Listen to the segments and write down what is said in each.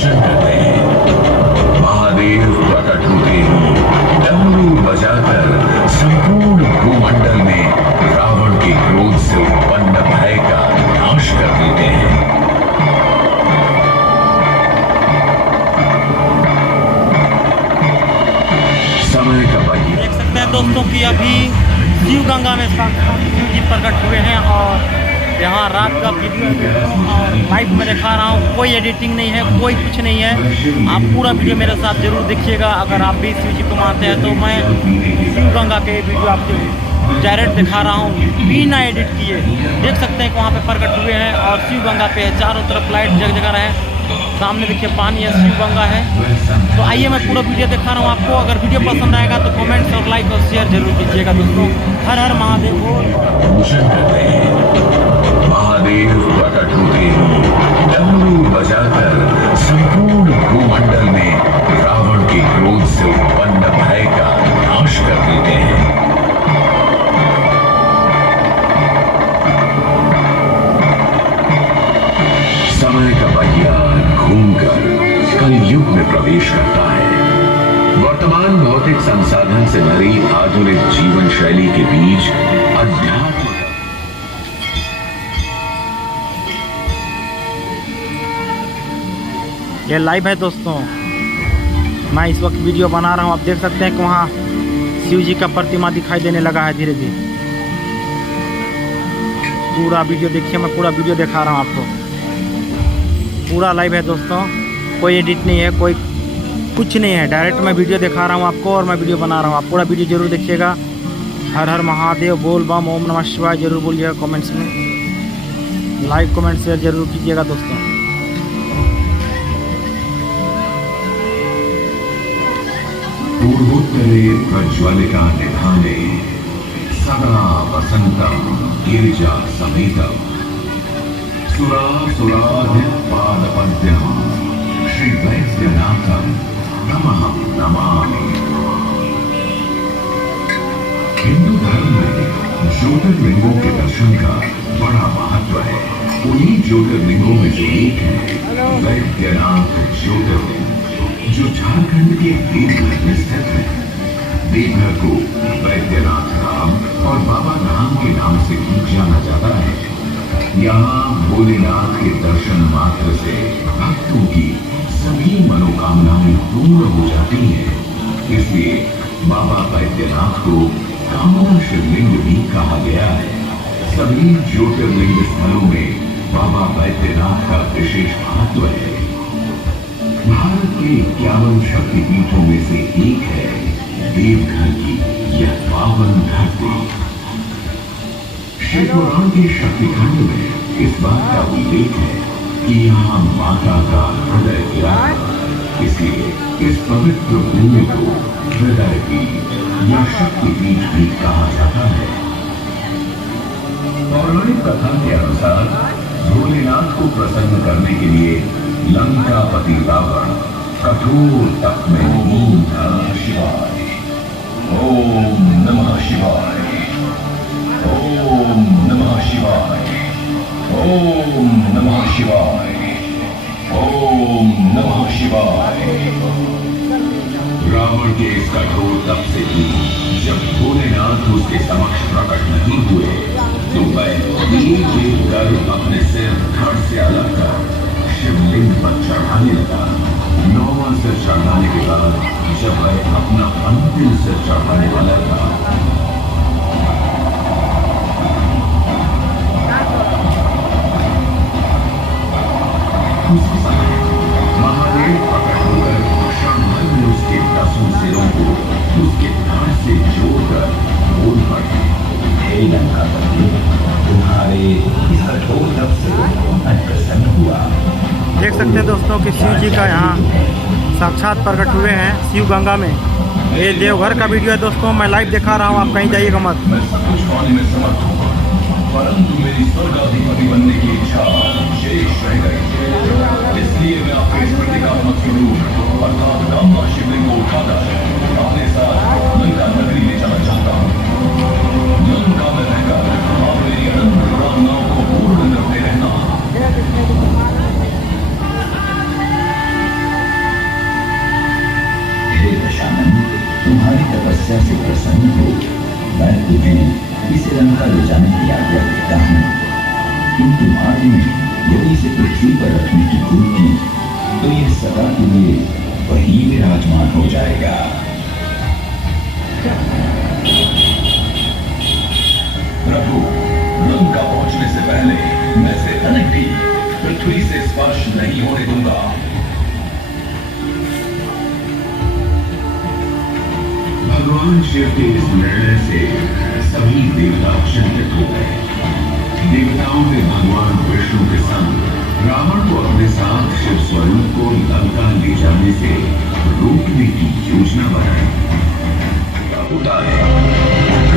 पूजन करते हैं। महादेव प्रकट होते ही डमरू बजाकर संपूर्ण भूमंडल में रावण के क्रोध से उत्पन्न भय का नाश कर देते हैं। समय का पहिया देख सकते हैं दोस्तों कि अभी शिव गंगा में साक्षात शिव जी प्रकट हुए हैं और यहाँ रात का वीडियो और लाइव में दिखा रहा हूँ। कोई एडिटिंग नहीं है, कोई कुछ नहीं है। आप पूरा वीडियो मेरे साथ जरूर देखिएगा। अगर आप भी शिव जी को मानते हैं तो मैं शिव गंगा के वीडियो आपको डायरेक्ट दिखा रहा हूँ बिना एडिट किए। देख सकते हैं कि वहाँ पे प्रकट हुए हैं और शिव गंगा पे है, चारों तरफ लाइट जग जगह रहे। सामने देखिए पानी है, शिव गंगा है। तो आइए मैं पूरा वीडियो दिखा रहा हूँ आपको। अगर वीडियो पसंद आएगा तो कमेंट्स और लाइक और शेयर जरूर कीजिएगा दोस्तों। हर हर महादेव बोल। पूजन करते हैं। महादेव प्रकट होते ही डमरू बजाकर संपूर्ण भूमंडल में रावण के क्रोध से उत्पन्न भय का नाश कर देते हैं। समय का पहिया घूमकर कलयुग में प्रवेश करता है। वर्तमान भौतिक संसाधन से भरी आधुनिक जीवन शैली के बीच अध्यात्म ये लाइव है दोस्तों। मैं इस वक्त वीडियो बना रहा हूँ। आप देख सकते हैं कि वहाँ शिव जी का प्रतिमा दिखाई देने लगा है धीरे धीरे। पूरा वीडियो देखिए, मैं पूरा वीडियो दिखा रहा हूँ आपको। पूरा लाइव है दोस्तों, कोई एडिट नहीं है, कोई कुछ नहीं है। डायरेक्ट मैं वीडियो दिखा रहा हूँ आपको और मैं वीडियो बना रहा हूँ। आप पूरा वीडियो जरूर देखिएगा। हर हर महादेव बोल बम ओम नमः शिवाय जरूर बोलिएगा कमेंट्स में। लाइक कमेंट शेयर जरूर कीजिएगा दोस्तों। पूर्वोत्तरे प्रज्वलिता निधाने सदा वसंतम गिरिजा समेतम सुरासुराधिपादपद्यम श्री वैद्यनाथम नमः नमामि। हिंदू धर्म में ज्योतिर्लिंगों के दर्शन का बड़ा महत्व है। उन्हीं ज्योतिर्लिंगों में जो एक है वैद्यनाथ ज्योतिर्लिंग, जो झारखंड के देवघर में स्थित है। देवघर को वैद्यनाथ धाम और बाबा धाम के नाम से भी जाना जाता है। यहाँ भोलेनाथ के दर्शन मात्र से भक्तों की सभी मनोकामनाएं पूर्ण हो जाती हैं। इसलिए बाबा वैद्यनाथ को कामना शिवलिंग भी कहा गया है। सभी ज्योतिर्लिंग स्थलों में बाबा वैद्यनाथ का विशेष महत्व है। भारत के 51 शक्तिपीठों में से एक है देवघर की यह पावन धरती। शिवपुराण के शक्तिखंड में इस बात का उल्लेख है कि यहाँ माता का हृदय गिरा था। इसलिए इस पवित्र भूमि को हृदय पीठ या शक्तिपीठ भी कहा जाता है। पौराणिक कथा के अनुसार भोलेनाथ को प्रसन्न करने के लिए लंकापति रावण कठोर तप में लीन था। शिवाय ओम नमः शिवाय, ओम नमः शिवाय, ओम नमः शिवाय, ओम नमः शिवाय। रावण के इस कठोर तप से भी जब भोलेनाथ उसके समक्ष प्रकट नहीं हुए तो वह एक एक कर अपने सिर धड़ से अलग कर शिवलिंग पर चढ़ाने लगा। 9वां सिर चढ़ाने के बाद जब वह अपना अंतिम सिर चढ़ाने वाला था उसी समय महादेव प्रकट होकर क्षण भर में उसके 10 सिरों को उसके धड़ से जोड़कर बोल पड़े, हे लंकापति, तुम्हारे इस कठोर तप से मैं प्रसन्न हुआ। देख सकते हैं दोस्तों कि शिव जी का यहाँ साक्षात प्रकट हुए हैं शिव गंगा में। ये देवघर का वीडियो है दोस्तों, मैं लाइव दिखा रहा हूँ, आप कहीं जाइएगा मत। मैं सब कुछ पाने में समर्थ हूँ, परंतु मेरी स्वर्गाधिपति बनने की इच्छा शेष रह गई। इसलिए मैं आपके इस प्रतीकात्मक स्वरूप अर्थात गंगा शिवलिंग को उठाकर अपने साथ लंका नगरी ले जाना चाहता हूँ। लंका में रहकर आप मेरी अनंत कामनाओं को पूर्ण करते रहना। मैं तुझे इसे लंका ले जाने की आज्ञा देता हूँ, किंतु बाद में यदि इसे पृथ्वी पर रखने की भूल की तो ये सदा के लिए वहीं विराजमान हो जाएगा। प्रभु, लंका पहुंचने से पहले मैं से तनिक भी पृथ्वी से स्पर्श नहीं होने दूंगा। भगवान शिव के इस निर्णय से सभी देवता चिंतित हो गए। देवताओं ने भगवान विष्णु के संग रावण को अपने साथ शिव स्वरूप को लंका ले जाने से रोकने की योजना बनाई। होता है,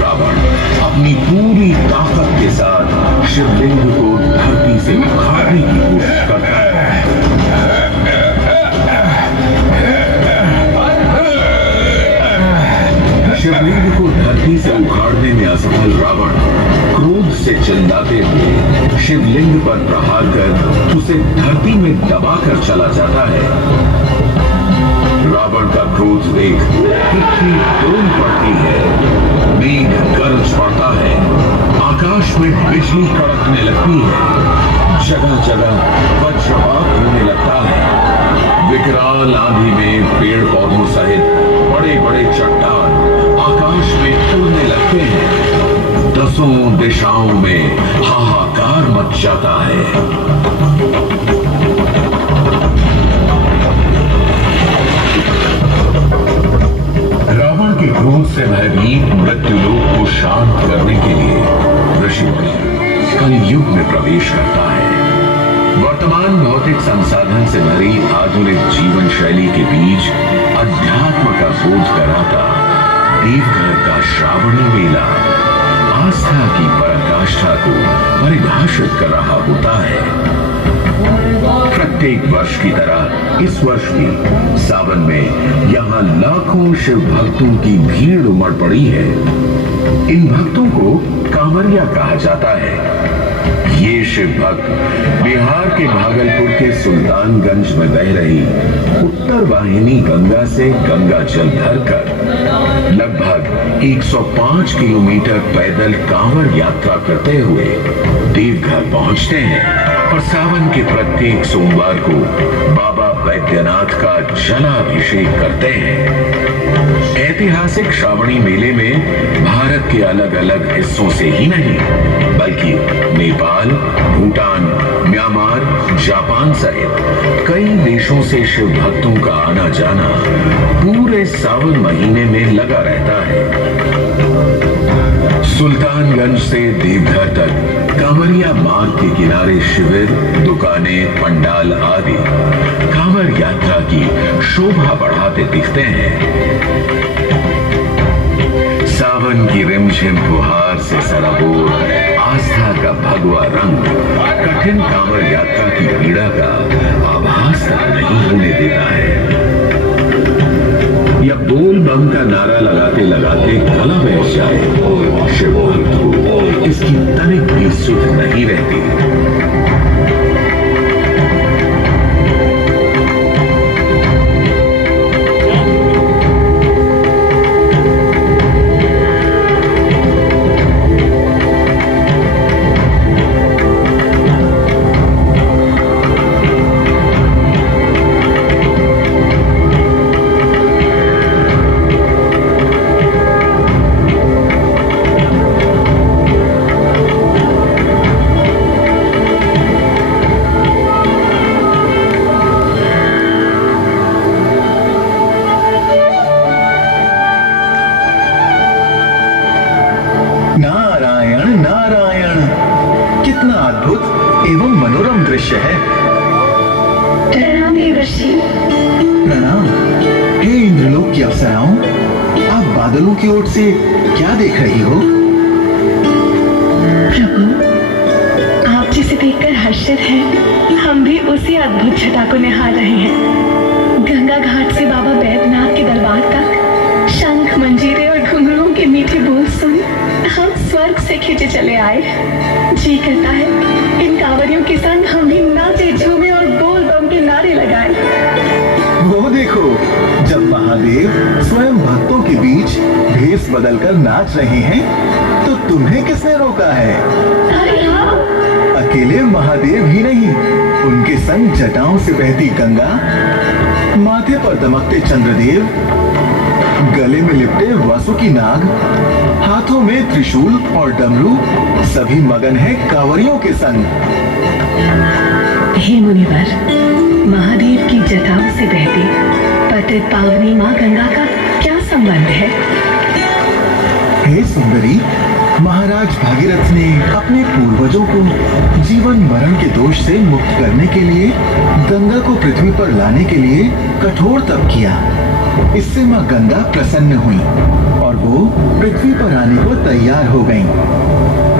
रावण अपनी पूरी ताकत के साथ शिवलिंग को धरती से उखाड़ने की कोशिश करता है। शिवलिंग को धरती से उखाड़ने में असफल रावण क्रोध से चिल्लाते हुए शिवलिंग पर प्रहार कर उसे धरती में दबाकर चला जाता है। रावण का क्रोध देख पृथ्वी डोल पड़ती है, मेघ गरज पड़ता है, आकाश में बिजली कड़कने लगती है, जगह जगह वज्रपात होने लगता है। विकराल आंधी में पेड़ पौधों सहित बड़े बड़े चट्टान आकाश में उड़ने लगते हैं। दसों दिशाओं में हाहाकार मच जाता है। रावण के क्रोध से भयभीत मृत्युलोक को शांत करने के लिए ऋषि कलयुग में प्रवेश करता है। वर्तमान भौतिक संसाधन से भरी आधुनिक जीवन शैली के बीच अध्यात्म का बोध कराता देवघर का श्रावणी मेला आस्था की पराकाष्ठा को परिभाषित कर रहा होता है। प्रत्येक वर्ष की तरह इस वर्ष भी सावन में यहाँ लाखों शिव भक्तों की भीड़ उमड़ पड़ी है। इन भक्तों को कांवरिया कहा जाता है। ये शिव भक्त बिहार के भागलपुर के सुल्तानगंज में बह रही उत्तर वाहिनी गंगा से गंगा जल भरकर लगभग 105 किलोमीटर पैदल कांवड़ यात्रा करते हुए देवघर पहुंचते हैं और सावन के प्रत्येक सोमवार को बाबा बैद्यनाथ का जलाभिषेक करते हैं। ऐतिहासिक श्रावणी मेले में भारत के अलग अलग हिस्सों से ही नहीं बल्कि नेपाल, भूटान, म्यांमार, जापान सहित कई देशों से शिव भक्तों का आना जाना पूरे सावन महीने में लगा रहता है। सुल्तानगंज से देवघर तक कांवरिया मार्ग के किनारे शिविर, दुकानें, पंडाल आदि कांवर यात्रा की शोभा बढ़ाते दिखते हैं। सावन की रिमझिम फुहार से सराबोर आस्था का भगवा रंग कठिन कांवर यात्रा की पीड़ा का आभास तक नहीं होने देता है। या बोल बम का नारा लगाते लगाते गला बैठ जाए, शिव भक्त को इसकी तनिक भी सुध नहीं रहती। एवं मनोरम दृश्य है। प्रणाम देवर्षि। प्रणाम। हे इंद्रलोक की अप्सराओं, आप बादलों की ओर से क्या देख रही हो? प्रभु, आप जिसे देखकर हर्षित हैं, हम भी उसी अद्भुत छटा को निहार रहे हैं। गंगा घाट से बाबा बैद्यनाथ के दरबार तक शंख, मंजीरे और घुंघरुओं के मीठे बोल सुन हम स्वर्ग से खींचे चले आए। जी करता है इन कांवरियों के संग हम भी नाचे, झूमे और बोल बम के नारे लगाए। वो देखो, जब वहां महादेव स्वयं भक्तों के बीच भेष बदलकर नाच रहे हैं, तो तुम्हें किसने रोका है? अरे हाँ, अकेले महादेव ही नहीं, उनके संग जटाओं से बहती गंगा, माथे पर दमकते चंद्रदेव, गले में लिपटे वासुकी नाग, हाथों में त्रिशूल और डमरू, सभी मगन हैं कांवरियों के संग। हे मुनिवर, महादेव की जटाओं से बहती पतित पावनी माँ गंगा का क्या संबंध है? हे सुंदरी, महाराज भागीरथ ने अपने पूर्वजों को जीवन मरण के दोष से मुक्त करने के लिए गंगा को पृथ्वी पर लाने के लिए कठोर तप किया। इससे माँ गंगा प्रसन्न हुई और वो पृथ्वी पर आने को तैयार हो गईं।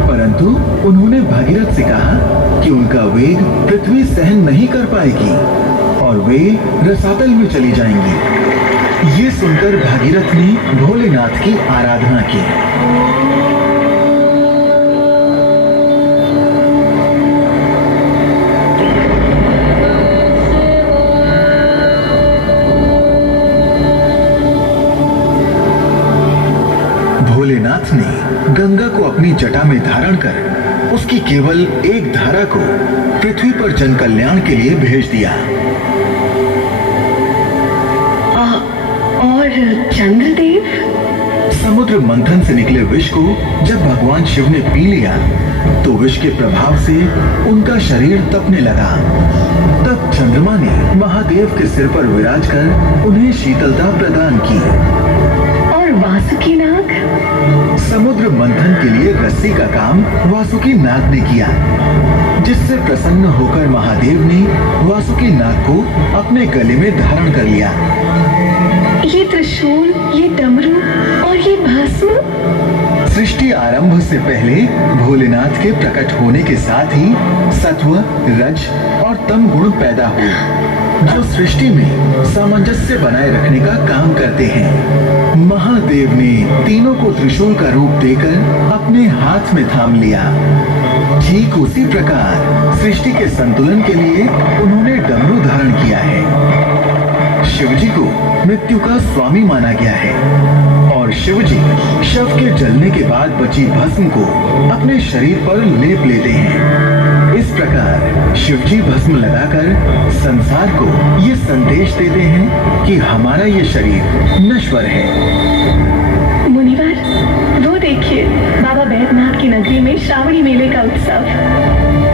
परंतु उन्होंने भागीरथ से कहा कि उनका वेग पृथ्वी सहन नहीं कर पाएगी और वे रसातल में चली जाएंगी। ये सुनकर भागीरथ ने भोलेनाथ की आराधना की। भोलेनाथ ने गंगा को अपनी जटा में धारण कर उसकी केवल एक धारा को पृथ्वी पर जन कल्याण के लिए भेज दिया। और चंद्रदेव? समुद्र मंथन से निकले विष को जब भगवान शिव ने पी लिया तो विष के प्रभाव से उनका शरीर तपने लगा। तब चंद्रमा ने महादेव के सिर पर विराज कर उन्हें शीतलता प्रदान की। और वासुकी नाग? समुद्र मंथन के लिए रस्सी का काम वासुकी नाग ने किया, जिससे प्रसन्न होकर महादेव ने वासुकी नाग को अपने गले में धारण कर लिया। ये त्रिशूल, ये डमरू और ये भस्म? सृष्टि आरंभ से पहले भोलेनाथ के प्रकट होने के साथ ही सत्व, रज और तम गुण पैदा हुए, जो सृष्टि में सामंजस्य बनाए रखने का काम करते हैं। महादेव ने तीनों को त्रिशूल का रूप देकर अपने हाथ में थाम लिया। ठीक उसी प्रकार सृष्टि के संतुलन के लिए उन्होंने डमरू धारण किया है। शिवजी को मृत्यु का स्वामी माना गया है और शिवजी शव के जलने के बाद बची भस्म को अपने शरीर पर लेप लेते हैं। इस प्रकार शिवजी भस्म लगाकर संसार को ये संदेश देते हैं कि हमारा ये शरीर नश्वर है। मुनिवर, वो देखिए बाबा बैद्यनाथ की नगरी में श्रावणी मेले का उत्सव।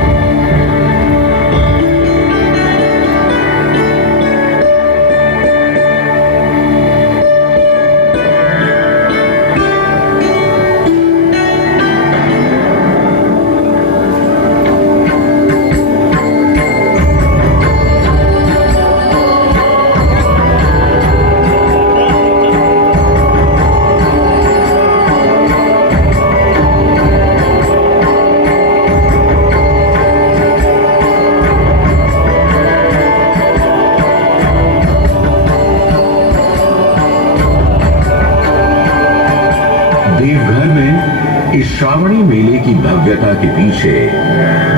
देवघर में इस श्रावणी मेले की भव्यता के पीछे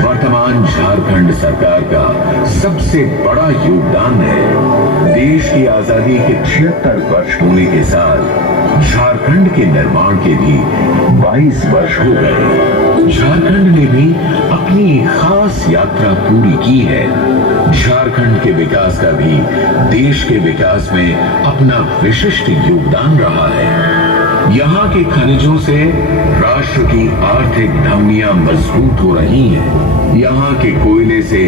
वर्तमान झारखंड सरकार का सबसे बड़ा योगदान है। देश की आजादी के 76 वर्ष होने के साथ झारखंड के निर्माण के भी 22 वर्ष हो गए। झारखंड ने भी अपनी एक खास यात्रा पूरी की है। झारखंड के विकास का भी देश के विकास में अपना विशिष्ट योगदान रहा है। यहाँ के खनिजों से राष्ट्र की आर्थिक धमनियां मजबूत हो रही हैं। यहाँ के कोयले से